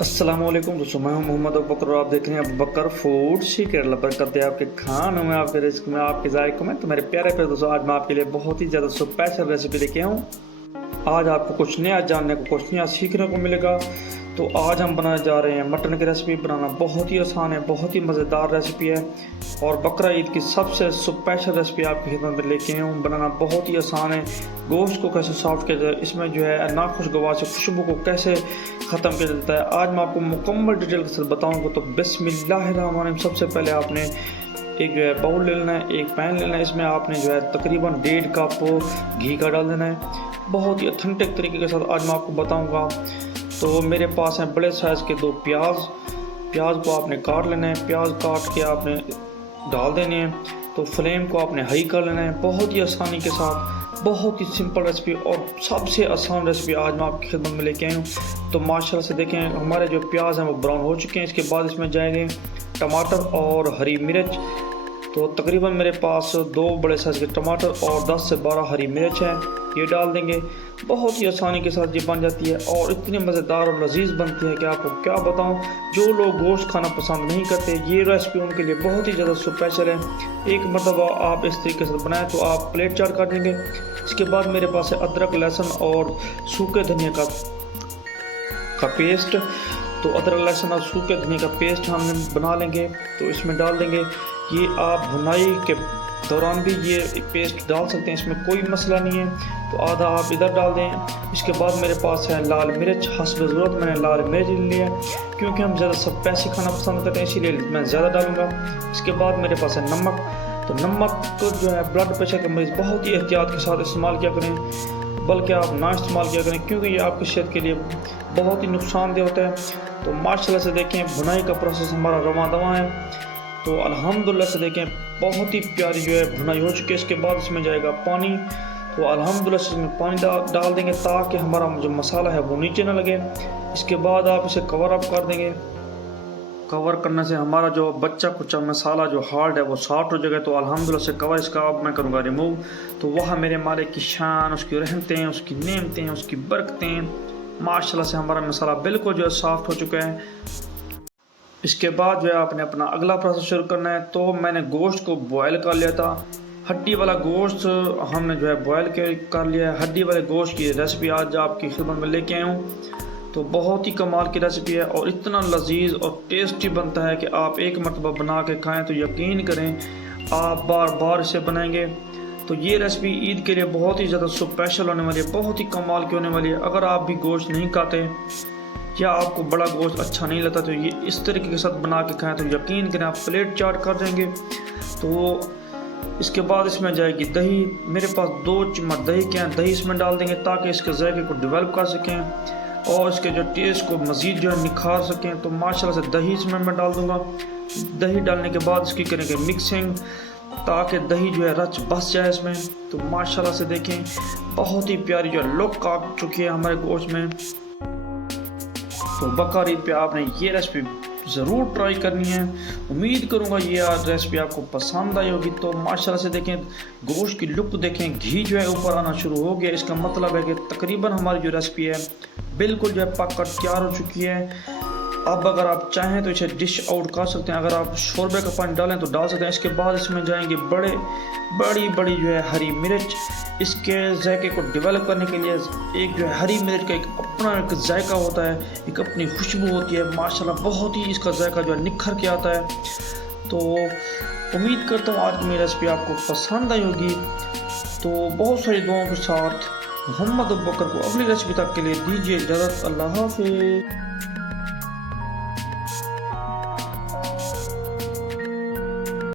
अस्सलामुअलैकुम दोस्तों, मैं हूं मोहम्मद अबू बकर और आप देख रहे हैं अबू बकर फूड सीक्रेट। लबर करते हैं आपके खानों में, आपके रिस्क में, आपके जायकों में। तो मेरे प्यारे प्यारे दोस्तों, आज मैं आपके लिए बहुत ही ज़्यादा स्पेशल रेसिपी लेके आऊँ। आज आपको कुछ नया जानने को, कुछ नया सीखने को मिलेगा। तो आज हम बनाने जा रहे हैं मटन की रेसिपी। बनाना बहुत ही आसान है, बहुत ही मज़ेदार रेसिपी है और बकरा ईद की सबसे स्पेशल रेसिपी आपकी खिदमत में लेके आया हूँ। बनाना बहुत ही आसान है। गोश्त को कैसे सॉफ्ट किया जाए, इसमें जो है नाखुशगवार से खुशबू को कैसे ख़त्म किया जाता है, आज मैं आपको मुकम्मल डिटेल के साथ बताऊँगा। तो बिस्मिल्लाहिर्रहमानिर्रहीम। सबसे पहले आपने एक जो है बाउल ले लेना है, एक पैन ले लेना है। इसमें आपने जो है तकरीबन 1.5 कप घी का डाल देना है। बहुत ही ऑथेंटिक तरीके के साथ आज मैं आपको बताऊंगा। तो मेरे पास हैं बड़े साइज़ के 2 प्याज को आपने काट लेना है। प्याज काट के आपने डाल देने हैं। तो फ्लेम को आपने हाई कर लेना है। बहुत ही आसानी के साथ, बहुत ही सिंपल रेसिपी और सबसे आसान रेसिपी आज मैं आपकी खिदमत में लेके आई हूँ। तो माशाल्लाह से देखें, हमारे जो प्याज हैं वो ब्राउन हो चुके हैं। इसके बाद इसमें जाएंगे टमाटर और हरी मिर्च। तो तकरीबन मेरे पास 2 बड़े साइज़ के टमाटर और 10 से 12 हरी मिर्च है, ये डाल देंगे। बहुत ही आसानी के साथ ये बन जाती है और इतनी मज़ेदार और लजीज बनती है कि आपको क्या बताऊं। जो लोग गोश्त खाना पसंद नहीं करते, ये रेसिपी उनके लिए बहुत ही ज़्यादा स्पेशल है। एक मरतबा आप इस तरीके से बनाएं तो आप प्लेट चाट कर देंगे। इसके बाद मेरे पास है अदरक, लहसुन और सूखे धनिया का पेस्ट। तो अदरक, लहसुन और सूखे धनिया का पेस्ट हम बना लेंगे। तो इसमें डाल देंगे। ये आप भुनाई के दौरान भी ये पेस्ट डाल सकते हैं, इसमें कोई मसला नहीं है। तो आधा आप इधर डाल दें। इसके बाद मेरे पास है लाल मिर्च, हस्ब ज़रूरत मैंने लाल मिर्च लिया क्योंकि हम ज़्यादा स्पाइसी खाना पसंद करते हैं, इसीलिए मैं ज़्यादा डालूँगा। इसके बाद मेरे पास है नमक। तो नमक को जो है ब्लड प्रेशर के मरीज़ बहुत ही एहतियात के साथ इस्तेमाल किया करें, बल्कि आप ना इस्तेमाल किया करें क्योंकि ये आपकी सेहत के लिए बहुत ही नुकसानदेह होता है। तो माशाल्लाह से देखें, भुनाई का प्रोसेस हमारा रवा दवा है। तो अल्हम्दुलिल्लाह से देखें, बहुत ही प्यारी जो है भुनाई हो चुकी है। इसके बाद इसमें जाएगा पानी। तो अल्हम्दुलिल्लाह से इसमें पानी डाल देंगे ताकि हमारा जो मसाला है वो नीचे ना लगे। इसके बाद आप इसे कवर अप कर देंगे। कवर करने से हमारा जो बच्चा कुचा मसाला जो हार्ड है वो सॉफ्ट हो जाएगा। तो अल्हम्दुलिल्लाह से कवर इसका अब मैं करूँगा रिमूव। तो वह मेरे मालिक की शान, उसकी रहमतें, उसकी नेमतें, उसकी बरकतें। माशाल्लाह से हमारा मसाला बिल्कुल जो है सॉफ्ट हो चुका है। इसके बाद जो है आपने अपना अगला प्रोसेस शुरू करना है। तो मैंने गोश्त को बॉयल कर लिया था। हड्डी वाला गोश्त हमने जो है बॉयल कर लिया है। हड्डी वाले गोश्त की रेसिपी आज आपकी खिदमत में लेके आया हूँ। तो बहुत ही कमाल की रेसिपी है और इतना लजीज और टेस्टी बनता है कि आप एक मरतबा बना के खाएं तो यकीन करें आप बार बार इसे बनाएंगे। तो ये रेसिपी ईद के लिए बहुत ही ज़्यादा स्पेशल होने वाली है, बहुत ही कमाल की होने वाली है। अगर आप भी गोश्त नहीं खाते या आपको बड़ा गोश्त अच्छा नहीं लगता तो ये इस तरीके के साथ बना के खाएं तो यकीन करें आप प्लेट चाट कर देंगे। तो इसके बाद इसमें जाएगी दही। मेरे पास 2 चम्मच दही के हैं, दही इसमें डाल देंगे ताकि इसके जायके को डेवलप कर सकें और इसके जो टेस्ट को मज़ीद जो है निखार सकें। तो माशाल्लाह से दही इसमें मैं डाल दूँगा। दही डालने के बाद इसकी करेंगे मिक्सिंग ताकि दही जो है रच बस जाए इसमें। तो माशाल्लाह से देखें, बहुत ही प्यारी जो है लुक आ चुकी है हमारे गोश्त में। तो बकरा ईद पे आपने ये रेसिपी ज़रूर ट्राई करनी है। उम्मीद करूँगा ये रेसिपी आपको पसंद आई होगी। तो माशाल्लाह से देखें, गोश्त की लुक देखें, घी जो है ऊपर आना शुरू हो गया। इसका मतलब है कि तकरीबन हमारी जो रेसिपी है बिल्कुल जो है पककर तैयार हो चुकी है। अब अगर आप चाहें तो इसे डिश आउट कर सकते हैं। अगर आप शोरबे का पानी डालें तो डाल सकते हैं। इसके बाद इसमें जाएंगे बड़ी जो है हरी मिर्च। इसके जायके को डेवलप करने के लिए एक जो है हरी मिर्च का एक अपना एक जायका होता है, एक अपनी खुशबू होती है। माशाल्लाह बहुत ही इसका जायका जो है निखर के आता है। तो उम्मीद करता हूँ आज की मेरी रेसिपी आपको पसंद आई होगी। तो बहुत सारी दुआओं के साथ मोहम्मद अबू बकर को अगली रेसिपी तक के लिए दीजिए इजाज़त। अल्लाह हाफिज़।